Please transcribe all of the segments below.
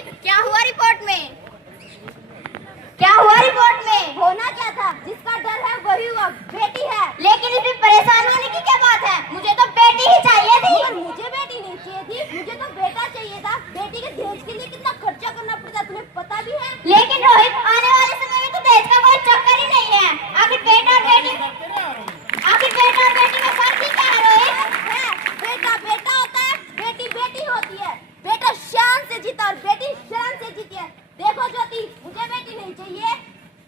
रोहित, क्या हुआ रिपोर्ट में? क्या हुआ रिपोर्ट में? होना क्या था? जिसका डर है वही हुआ, बेटी है। लेकिन इसमें परेशान होने की क्या बात है? मुझे तो बेटी ही चाहिए थी। और मुझे बेटी नहीं चाहिए थी, मुझे तो बेटा चाहिए था। बेटी के दहेज के लिए कितना खर्चा करना पड़ता है तुम्हें पता भी है? लेकिन रोहित, आने वाले समय में तो दहेज का कोई चक्कर ही नहीं है। आखिर बेटा और बेटी में फर्क ही क्या है रोहित? बेटा बेटा होता है, बेटी बेटी होती है। बेटा शान से जीता और बेटी शान से जीती है। देखो ज्योति, मुझे बेटी नहीं चाहिए।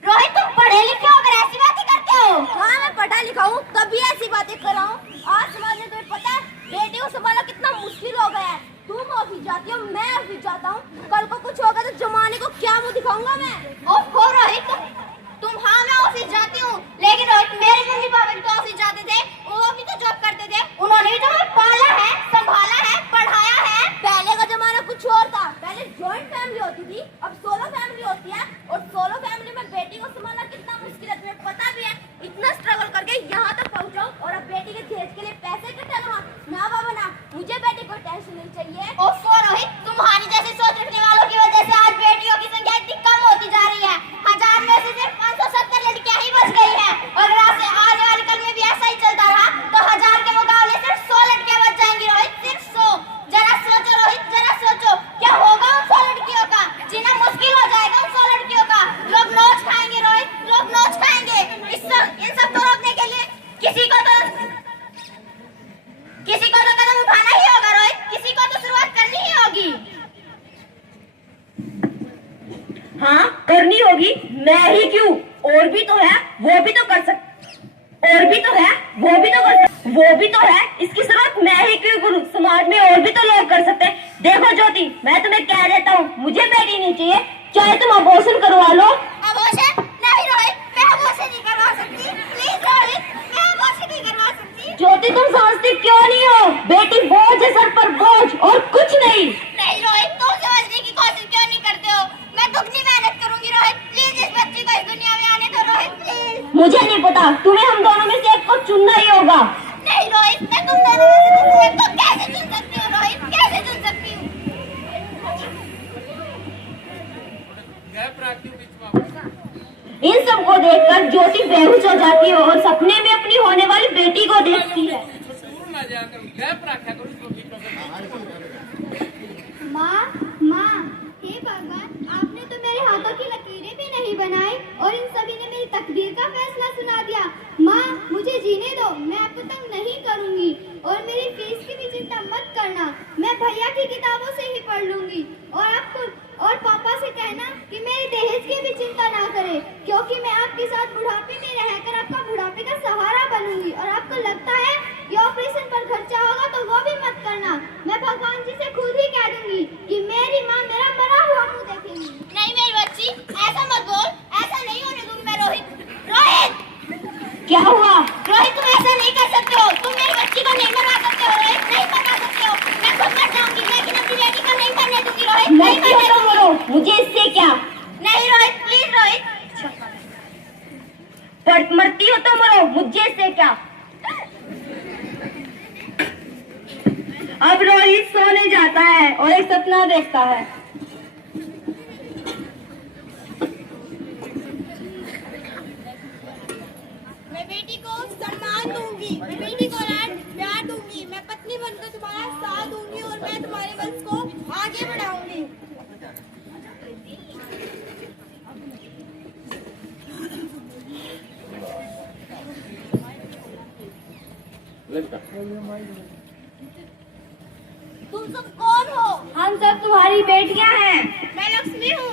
रोहित, तुम पढ़े लिखे होकर ऐसी बातें करते हो? हाँ, मैं पढ़ा लिखा हूँ, तभी ऐसी बातें कर रहा हूँ। आज समाज में तुम्हें पता है बेटी को संभालना कितना मुश्किल हो गया है। तुम ऑफिस जाती हो, मैं ऑफिस जाता हूँ। कल को कुछ होगा तो जमाने को क्या मुंह दिखाऊंगा मैं? ओहो रोहित, तुम हाँ मैं ऑफिस जाती हूँ, लेकिन रोहित मेरे मम्मी पापा भी तो ऑफिस जाते थे, वो भी तो जॉब करते थे। उन्होंने भी तो हमें पाला है, संभाला है, पढ़ाया है। पहले का जमाना कुछ और था। पहले जॉइंट फैमिली होती थी, अब सोलो फैमिली होती है। और सोलो फैमिली में बेटी को संभालना कितना मुश्किल है तुम्हें पता भी है। इतना स्ट्रगल करके यहाँ तक पहुँचाओ और अब बेटी के दहेज के लिए पैसे इकट्ठा करवा। ना बाबा ना, मुझे बेटी को टेंशन नहीं चाहिए। ओफो रोहित, तुम्हारी जैसे सोच रखने वालों की वजह से आज बेटियों की संख्या इतनी कम होती जा रही है। 1000 में से सिर्फ 570 लड़कियां ही बच गई हैं। और अगर आने वाले कल में भी ऐसा ही चलता रहा तो 1000 के मुकाबले सिर्फ 100 लड़कियां बच जाएंगी रोहित, सिर्फ 100। जरा सोचो रोहित, जरा सोचो, क्या होगा उन 100 लड़कियों का? जीना मुश्किल हो जाएगा उन 100 लड़कियों का। लोग नोच खाएंगे रोहित, लोग नोच खाएंगे। इन सब को रोकने के लिए किसी को तो कदम उठाना ही होगा रोहित, किसी को तो शुरुआत करनी ही होगी। हाँ, करनी होगी। मैं ही क्यों, और भी तो है, वो भी तो कर सकते। और भी तो है, वो भी तो कर सकते। वो भी तो है, इसकी शुरुआत मैं ही क्यों करूं? समाज में और भी तो लोग कर सकते हैं। देखो ज्योति, मैं तुम्हें कह देता हूँ, मुझे बेटी नहीं चाहिए, चाहे तुम अबॉर्शन करवा लो। अबॉर्शन? नहीं रोहित, मैं अबॉर्शन नहीं करवा सकती। प्लीज रोहित, मैं अबॉर्शन नहीं करवा सकती। ज्योति, तुम समझती क्यों नहीं हो? बेटी बोझ है, सर पर बोझ और कुछ नहीं। नहीं रोहित, तुम समझने की कोशिश क्यों नहीं करते हो? मैं दुगनी मेहनत करूंगी रोहित। प्लीज इस बच्ची को इस दुनिया में आने दो रोहित, प्लीज। मुझे नहीं पता, तुम्हें हम दोनों में से एक को चुनना ही होगा। नहीं रोहित, मैं तुम दोनों में से किसी एक को कैसे चुन सकती हूँ रोहित, कैसे चुन सकती हूँ? इन सब को देखकर ज्योति बेहोश हो जाती है और सपने में अपनी होने वाली बेटी को देखती है। माँ, माँ, हे भगवान, आपने तो मेरे हाथों की लकीरें भी नहीं बनाई और इन सभी ने मेरी तकदीर का फैसला सुना दिया। माँ, मुझे जीने दो, मैं आपको तंग नहीं करूँगी और मेरी फीस की भी चिंता मत करना, मैं भैया की किताबों से ही पढ़ लूँगी। और आपको और पापा से कहना कि मेरी दहेज की भी चिंता ना करें, क्योंकि मैं आपके साथ बुढ़ापे में रहकर आपका बुढ़ापे का सहारा बनूंगी। और आपको लगता है कि ऑपरेशन पर खर्चा होगा तो वो भी मत करना, मैं भगवान जी से खुद ही कह दूंगी कि मेरी माँ मेरा मरा हुआ मुंह देखेंगी। नहीं मेरी बच्ची, ऐसा मत बोल, ऐसा नहीं होने दूंगी मैं रोहित। रोहित, क्या हुआ? रोहित, तुम ऐसा नहीं कर सकते हो, तुम मेरी बच्ची को नहीं मरवा सकते हो रोहित, नहीं मरवा सकते हो। मैं खुद मर जाऊंगी, लेकिन अपनी बेटी को नहीं मरने दूंगी रोहित, नहीं मरने दूंगी। मुझे इससे क्या? नहीं रोहित, प्लीज रोहित। पर मरती हो तो मरो, मुझे इससे क्या? अब रोहित सोने जाता है और एक सपना देखता है। मैं बेटी को सम्मान दूंगी, मैं बेटी को प्यार दूंगी, मैं पत्नी बनकर तुम्हारा साथ दूंगी और मैं तुम्हारे वंश को आगे बढ़ाऊंगी। तुम सब कौन हो? हम सब तुम्हारी बेटियां हैं। मैं लक्ष्मी हूँ,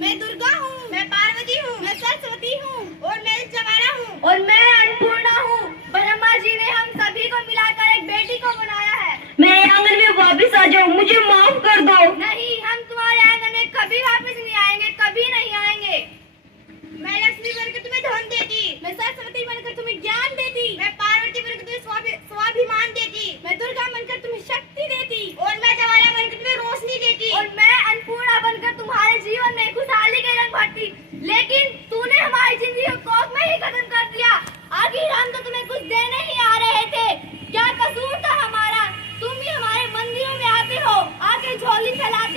मैं दुर्गा हूँ, मैं पार्वती हूँ, मैं सरस्वती हूँ और मैं जवारा हूँ और मैं अन्नपूर्णा हूँ। ब्रह्मा जी ने हम सभी को मिलाकर एक बेटी को बनाया है। मैं आंगन में वापस आ जाऊँ, मुझे माफ कर दो। नहीं, हम तुम्हारे आंगन में कभी वापस नहीं आएंगे, कभी नहीं आएंगे। मैं लक्ष्मी बनकर तुम्हें धन देती, मैं सरस्वती बनकर तुम्हें ज्ञान देती, मैं पार्वती बनकर तुम्हें स्वाभिमान देती, मैं दुर्गा बनकर तुम्हें शक्ति देती और मैं जवारा बनकर तुम्हें रोशनी देती और मैं अन्नपूर्णा बनकर तुम्हारे जीवन में खुशहाली के रंग भरती। लेकिन तूने हमारी जिंदगी को कोख में ही खत्म कर दिया। आखिर हम तो तुम्हें कुछ देने ही आ रहे थे, क्या कसूर था हमारा? तुम ही हमारे मंदिरों में आते हो, आके झोली फैलाते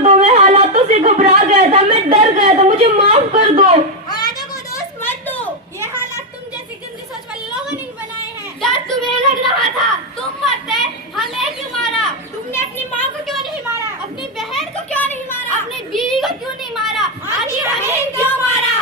दो, मैं हालातों से घबरा गया था, मैं डर गया था, मुझे माफ कर दो। औलादों को दोष मत दो, ये हालात तुम जैसी गंदी सोच वाले लोगों ने बनाए हैं। जब तुम्हें लग रहा था तुम मरते, हमें क्यों मारा? तुमने अपनी माँ को क्यों नहीं मारा? अपनी बहन को क्यों नहीं मारा? अपनी बीवी को क्यों नहीं मारा? आखिर हमें क्यों मारा?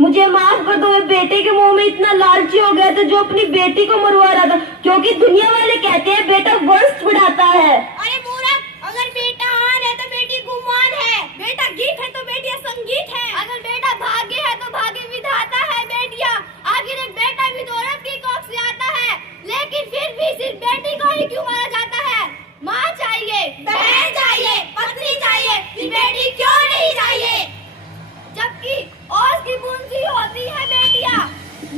मुझे माफ कर दो, मैं बेटे के मुंह में इतना लालची हो गया था जो अपनी बेटी को मरवा रहा था, क्योंकि दुनिया वाले कहते हैं बेटा वंश बढ़ाता है। अरे मूर्ख, अगर बेटा आन है तो बेटी गुमान है, बेटा गीत है तो बेटियां संगीत है, अगर बेटा भाग्य है तो भाग्य विधाता है बेटियां। आखिर एक बेटा भी तो औरत की कोख से आता है, लेकिन फिर भी सिर्फ बेटी को ही क्यों मारा जाता है? माँ चाहिए, बहन चाहिए, पत्नी चाहिए, ये बेटी क्यों नहीं चाहिए? जबकि और की पूंजी होती है बेटियां।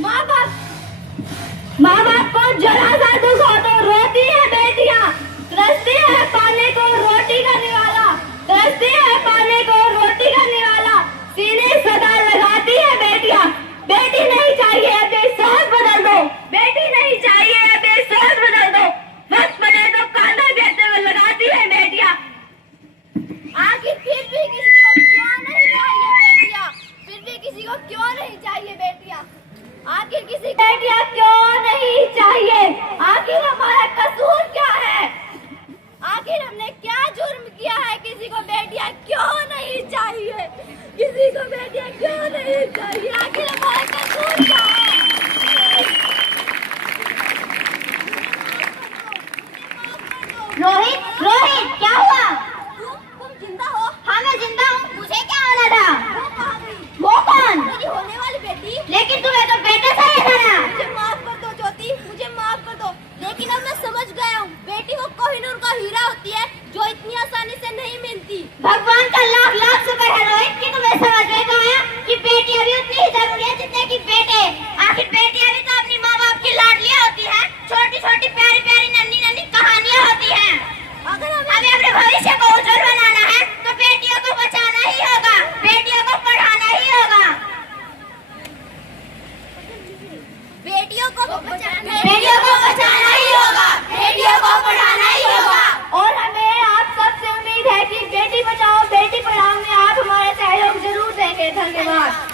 माँ बाप को जरा सा दुख हो तो रोती है बेटियां, तरसती है पाने को रोटी करने वाला, तरसती है पाने को रोटी करने वाला, सीने सदा लगाती है बेटियां। बेटी नहीं चाहिए अपनी सोच बदल दो, बेटी नहीं चाहिए अपनी सोच बदल दो, वक्त बने तो कांधा कहते हुए लगाती है बेटियां। आखिर फिर भी किसी को क्यों नहीं चाहिए बेटियां? फिर भी किसी को क्यों नहीं चाहिए बेटियां? आखिर किसी बेटियां क्यों नहीं चाहिए? आखिर हमारा कसूर क्या है? आखिर हमने क्या जुर्म किया है? किसी को बेटियां क्यों नहीं चाहिए? किसी को बेटियां क्यों नहीं चाहिए? आखिर हमारा कसूर क्या है? रोहित, रोहित, क्या हुआ? तुम जिंदा हो? हाँ, मैं जिंदा हूँ। मुझे क्या होना था? वो कौन? मेरी होने वाली बेटी। लेकिन तुम्हें तो बेटे से ही था ना। मुझे माफ कर दो ज्योति, मुझे माफ कर दो। लेकिन अब मैं समझ गया हूँ, बेटी वो कोहिनूर का हीरा होती है जो इतनी आसानी से नहीं मिलती। भगवान का लाख लाख शुक्र है रोहित कि तुम्हें समझ में तो आया कि बेटियां भी उतनी ही जरूरी है जितने कि बेटे। आखिर बेटियां भी तो अपनी माँ बाप की लाडलियां होती हैं, छोटी छोटी प्यारी प्यारी नन्ही नन्ही कहानियां होती हैं। अगर हमें अपने भविष्य को उज्जवल बनाना है तो बेटियों को बचाना ही होगा, बेटियों को पढ़ाना ही होगा, बेटियों को बचाना ही होगा, बेटियों को पढ़ाना ही होगा। और हमें आप सबसे उम्मीद है कि बेटी बचाओ बेटी पढ़ाओ में आप हमारा सहयोग जरूर देंगे। धन्यवाद।